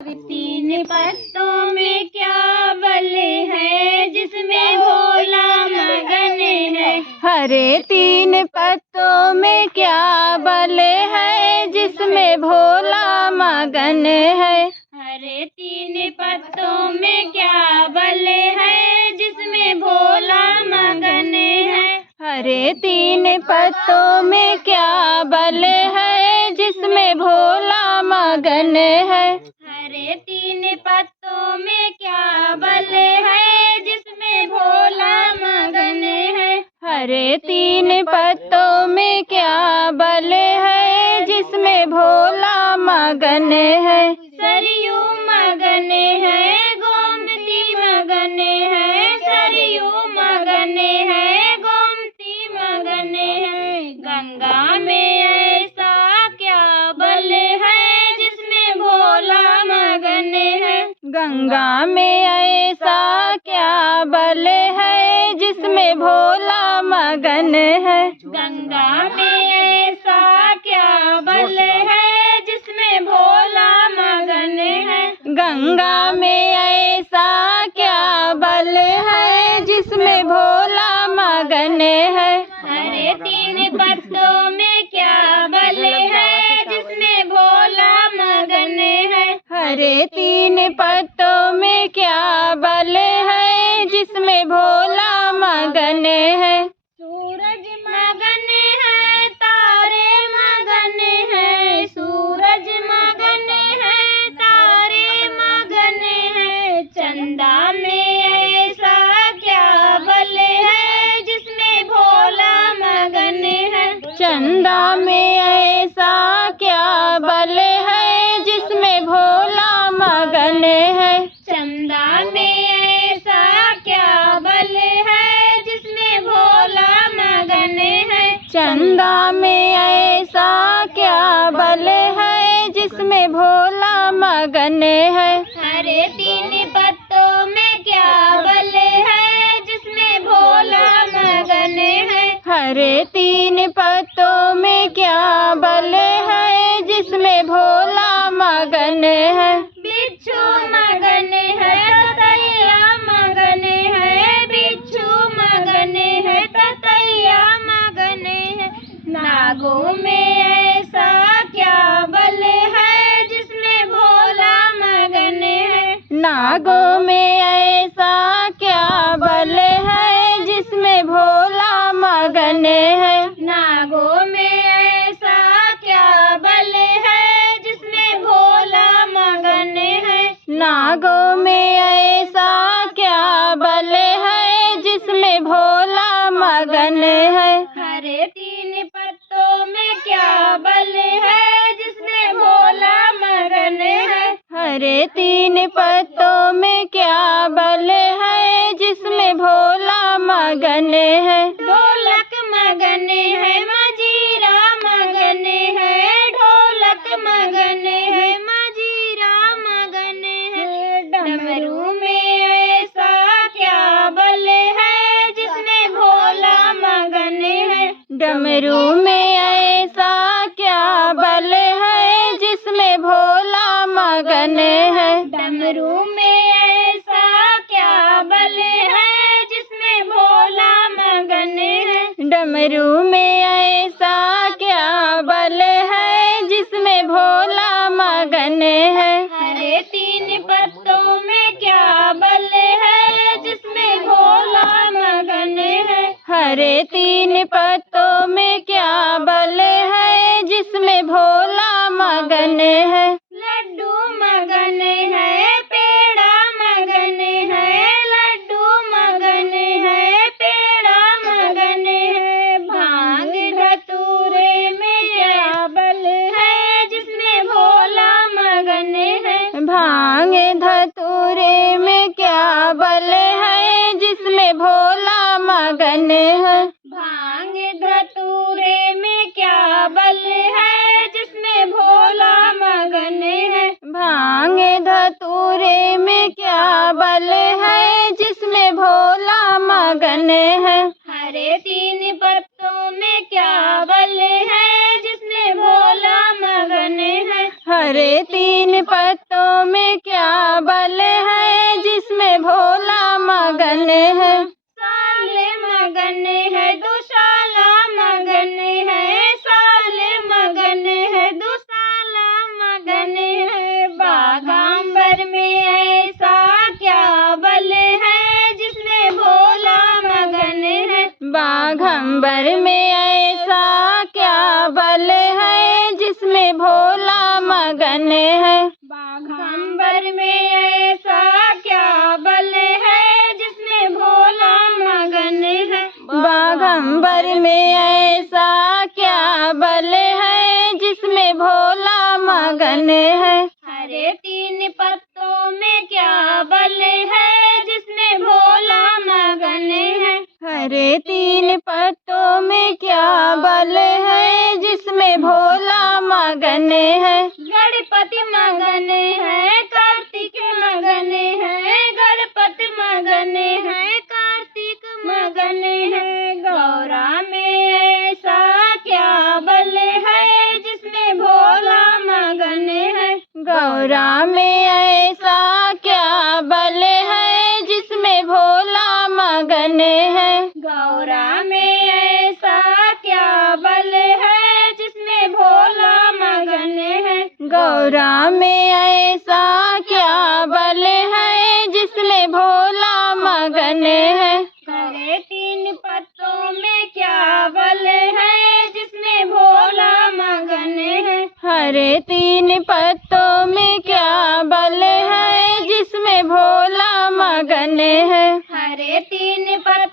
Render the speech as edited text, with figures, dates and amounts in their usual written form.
तीन पत्तों में क्या बल है जिसमें भोला मगन है। हरे तीन पत्तों में क्या बल है जिसमें भोला मगन है। हरे तीन पत्तों में क्या बल है जिसमें भोला मगन है। हरे तीन पत्तों में क्या बल है जिसमें भोला मगन है। हरे तीन पत्तों में क्या बल है जिसमें भोला मगन है। हरे तीन पत्तों में क्या बल है जिसमें भोला मगन है। सरयू मगन है, गोमती मगन है। सरयू मगन है, गोमती मगन है। गंगा में ऐसा क्या बल है जिसमें भोला मगन है। गंगा में ऐसा क्या बल है जिसमें भोला मगन है। गंगा में ऐसा क्या बल है जिसमें भोला मगन है। गंगा में ऐसा क्या बल है जिसमें भोला मगन है। हरे तीन पत्तों में क्या बल है जिसमें भोला मगन है। हरे तीन पत्तों में क्या बल है जिसमें भोला मगन है। सूरज मगन है, तारे मगन है। सूरज मगन है, तारे मगन है। चंदा में ऐसा क्या बल है जिसमें भोला मगन है। चंदा में ऐसा क्या बल है जिसमें भोला मगन है। चंदा में ऐसा क्या बल है जिसमें भोला मगन है। चंदा में ऐसा क्या बल है जिसमें भोला मगन है। हरे तीन पत्तों में क्या बल है जिसमें भोला मगन है। हरे तीन पत्तों में क्या बल है जिसमें भोला मगन है। बिच्छू मगन है, ततैया मगन है। बिच्छू मगन है, ततैया मगन है। नागों में ऐसा क्या बल है जिसमें भोला मगन है। नागों में ऐसा क्या बल है जिसमें भोला मगन है। नागों में ऐसा क्या बल है जिसमें भोला मगन है। नागों में ऐसा क्या बल है जिसमें भोला मगन है। हरे तीन पत्तों में क्या बल है जिसमें भोला मगन है। हरे तीन पत्तों में क्या बल है जिसमें भोला मगन है। ढोलक मगन है, मजीरा मगन है। ढोलक मगन है, मजीरा मगन है। डमरू में ऐसा क्या बल है जिसमें भोला मगन है। डमरू में ऐसा क्या बल है जिसमें भोला मगन है। डमरू में ऐसा क्या बल है जिसमें भोला मगन है। डमरू में ऐसा क्या बल है जिसमें भोला मगन है। हरे तीन पत्तों में क्या बल है जिसमें भोला मगन है। हरे तीन पत्तों में क्या बल है जिसमें भोला मगन है। लड्डू मगन है, पेड़ा मगन है। लड्डू मगन है, पेड़ा मगन है। भांग धतूरे में क्या बल है जिसमें भोला मगन है। भांग पत्तों में क्या बल है जिसमें भोला मगन है। साल मगन है दुशाला मगन है, साल मगन है दुशाला मगन है। बाघांबर में ऐसा क्या बल है जिसमें भोला मगन है। बाघंबर में ऐसा क्या बल है जिसमें भोला मगन है। बाघांबर में ऐसा क्या बल है जिसमें भोला मगन है। बाघंबर में ऐसा क्या बल है जिसमें भोला मगन है। हरे तीन पत्तों में क्या बल है जिसमें भोला मगन है। हरे तीन पत्तों में क्या बल है जिसमें भोला मगन है। गणपति मगन है, कार्तिक मगन है, गणपति मगन है, कार्तिक मगन है। गौरा में ऐसा क्या बल है जिसमें भोला मगन है। गौरा में ऐसा क्या बल है जिसमें भोला मगन है। गौरा में ऐसा क्या बल है जिसमें भोला मगन है। गौरा में ऐसा क्या बल है जिसमें भोला मगन है। हरे तीन पत्तों में क्या बल है जिसमें भोला मगन है। हरे तीन पत्तों में क्या बल है जिसमें भोला मगन है। हरे तीन पत्तों